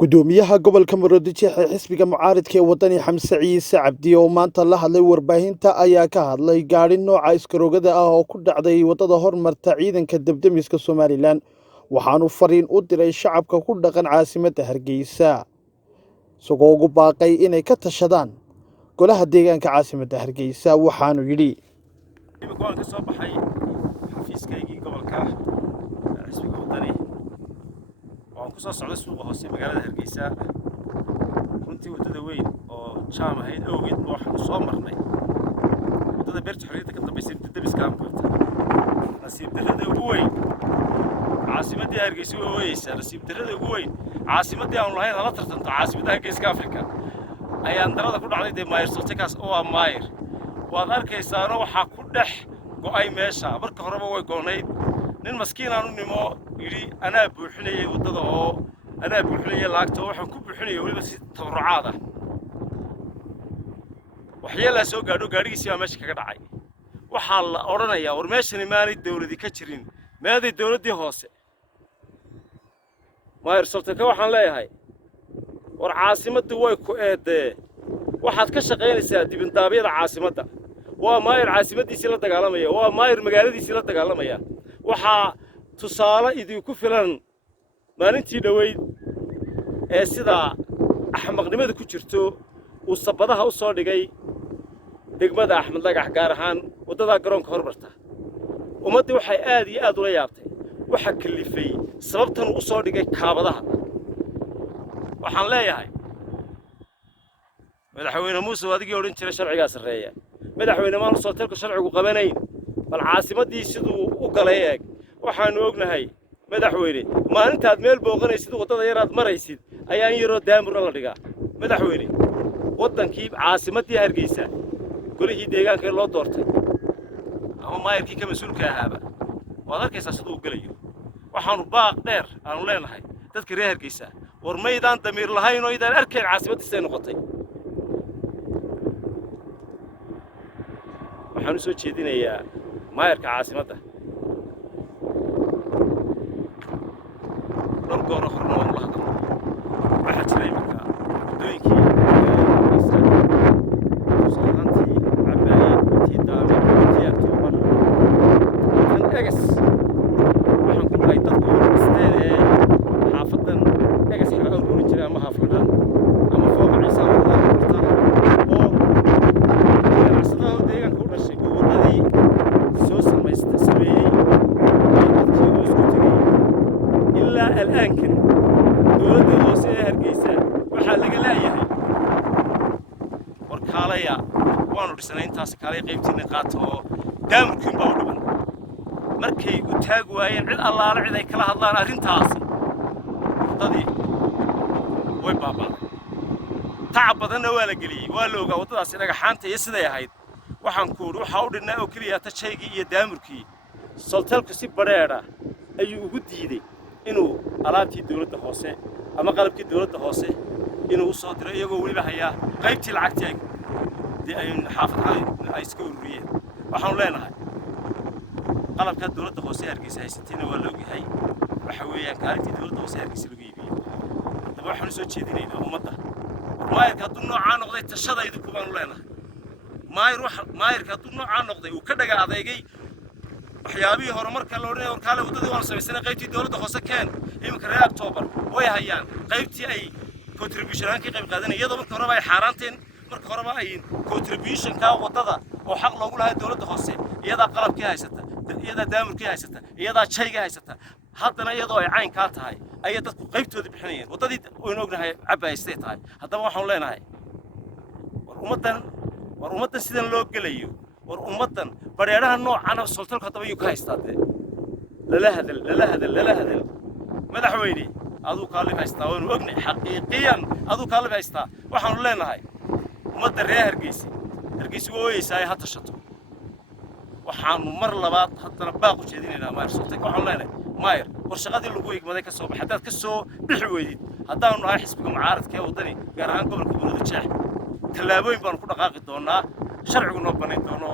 gudoomiyaha gobolka Maroodijeex ee xisbiga mucaaradka ee wadani Xamse Ciise Cabdi oo maanta la hadlay warbaahinta ayaa ka hadlay gaari nooca iskaroogada ah oo ku dhacday wadada hormarta ciidanka debdemiska Soomaaliland waxaanu fariin u diray shacabka ku dhaqan caasimadda Hargeysa isagoo ugu baaqay inay ka tashadaan golaha deegaanka caasimadda Hargeysa waxaanu yidhi waan ka soo baxay xafiiskaygii gobolka xisbiga wadani waan ku soo socday suuqa hoose magaalada Hargeysa runtii wadada weyn oo jaam ahayd awgeed waxaan soo marnay wadada beerta xorriyadda ka dambeysay debdemiska ambarta nasiib darrada ugu weyn caasimadda Hargeysa oo weeysa nasiib darrada ugu weyn caasimadda aan lahayn hala tartanto caasimadda Geeska Afrika ayaan darada ku dhacday Maayir Soltekaas oo Maayir waad arkaysaana waxa ku dhex go'ay meesha marka horeba way goonayd nin maskiin aanu nimo yiri anaa buuxinayay wadada oo anaa buuxinayay laagta waxaan ku buuxinayay waliba si tabarucaada waxyeelaa soo gaadho gaarigiisii meesha kaga dhacay waxaa la oranayaa war meeshani maanay dawladii ka jirin maaday dawladii hoose Maayir Solteka waxaan leeyahay war caasimaddu way ku eedee waxaad ka shaqaynaysaa dibindaabyada caasimadda waa Maayir caasimaddiisii la dagaalamaya waa Maayir magaaladiisii la dagaalamaya waxaa tusaale idinku filan maalintii dhaweyd ee sida axmaqnimada ku jirto uu sabadaha u soo dhigay degmada Axmed Lagax gaar ahaan wadada garoonka hormarta ummaddu waxay aad iyo aad ula yaabtay waxa kalifay sababtan uu soo dhigay kaabadaha waxaan leeyahay madaxweyne Muuse wadigii oran jiray sharciga sareeya madaxweyne maan soo talka sharcigu qabanayn bal caasimadii sidoo u galay eeg waxaanu ognahay madaxweyne maalintaad meel booqanaysid wadada yaraad maraysid ayaan yaro daamur la dhigaa madaxweyne wadankii caasimadii Hargeysa golihii deegaanka loo doortay ama maayirkii ka mas'uulka ahaaba waad arkaysaa sidoo u galayo waxaanu baaq dheer aanu leenahay dadka reer Hargeysa war maydaan damiir lahayn oo idaan arkeen caasimaddiisa noqotay waxaan soo jeedinayaa maayirka caasimadda dhowr goor horna waan la hadlay waxa jiray markaa wadooyinkii soomaantii cabaayay tiidaami tiyaartoomar kan egas waxaan ku leeyahay dadku isteedee xaafadan egas xara oo roon jiray ama xaafadan ama fooq ciisa wadada oo asada deegaanka u dhashay wadadii soo sameeyay dadkii oo isku tagay ilaa al'aankan dawladda hoose ee Hargeysa waxa laga leeyahay war kaalaya waanu dhisnay intaas kaalay qaybtiina qaato daamurkiin baa u dhiban markay u taag waayeen cid allaale cid ay kala hadlaan arrintaas wadadii way baabaaday tacab badanna waa la geliyay waa la ogaa wadadaas dhagaxaanta iyo siday ahayd waxaan ku waxa u dhinaa oo kaliya tajaygii iyo daamurkii Soltelku si bareera ayuu ugu diiday inuu alaabtii dawladda hoose ama qalabkii dawladda hoose inuu soo diro iyagoo waliba haya qaybtii lacagtii ay xaafadda ay iska ururiyeen waxaan leenahay qalabka dawladda hoose Hargeysa haysatayna waa loo yahay waxa weeyaan kaalintii dawladda hoose Hargeysa lagu iibiyay hadaba waxaan soo jeedinaynaa ummadda maayirka hadduu noocaa noqday tashada idinku baan leenahay maayirka hadduu noocaa noqday uu ka dhaga adeegay waxyaabihii horumarka la odhanayay warkaale wadadii waan samaysanay qaybtii dawladda hoose keen iminka reer October way hayaan qaybtii ay contribution ka qayb qaadanayeen iyadoo marka horeba ay xaaraanteen marka horeba ay contribution ka wadada oo xaq loogu lahaa dawladda hoose iyada qalabkii haysata iyada daamurkii haysata iyada jayga haysata haddana iyadoo ay cayn ka tahay ay dadku qaybtooda bixinayeen wadadii oo ognahay cabaystay tahay haddaba waxaan leenahay war ummadan sidan loo galayo war ummadan bareeraha noocan Soltelku hadaba uu ka haystaa la hadal madaxweyne aduu kaalib haystaa oo ognay xaqiiqiyan aduu kaalib haystaa waxaan leenahay ummadda reer Hargeysa ooyaysaa ha tashato waxaan mar labaad haddana baaq u jeedinaynaa Maayir Solteka waxaan leenahay Maayir war shaqadii lagu igmaday ka soo baxay dad ka soo bixi weydid haddaan nahay xisbiga mucaaradka ee wadani gaar ahaan gobolka Maroodijeex tallaabooyin baan ku dhaqaaqi doonaa sharcigu noo banayn doono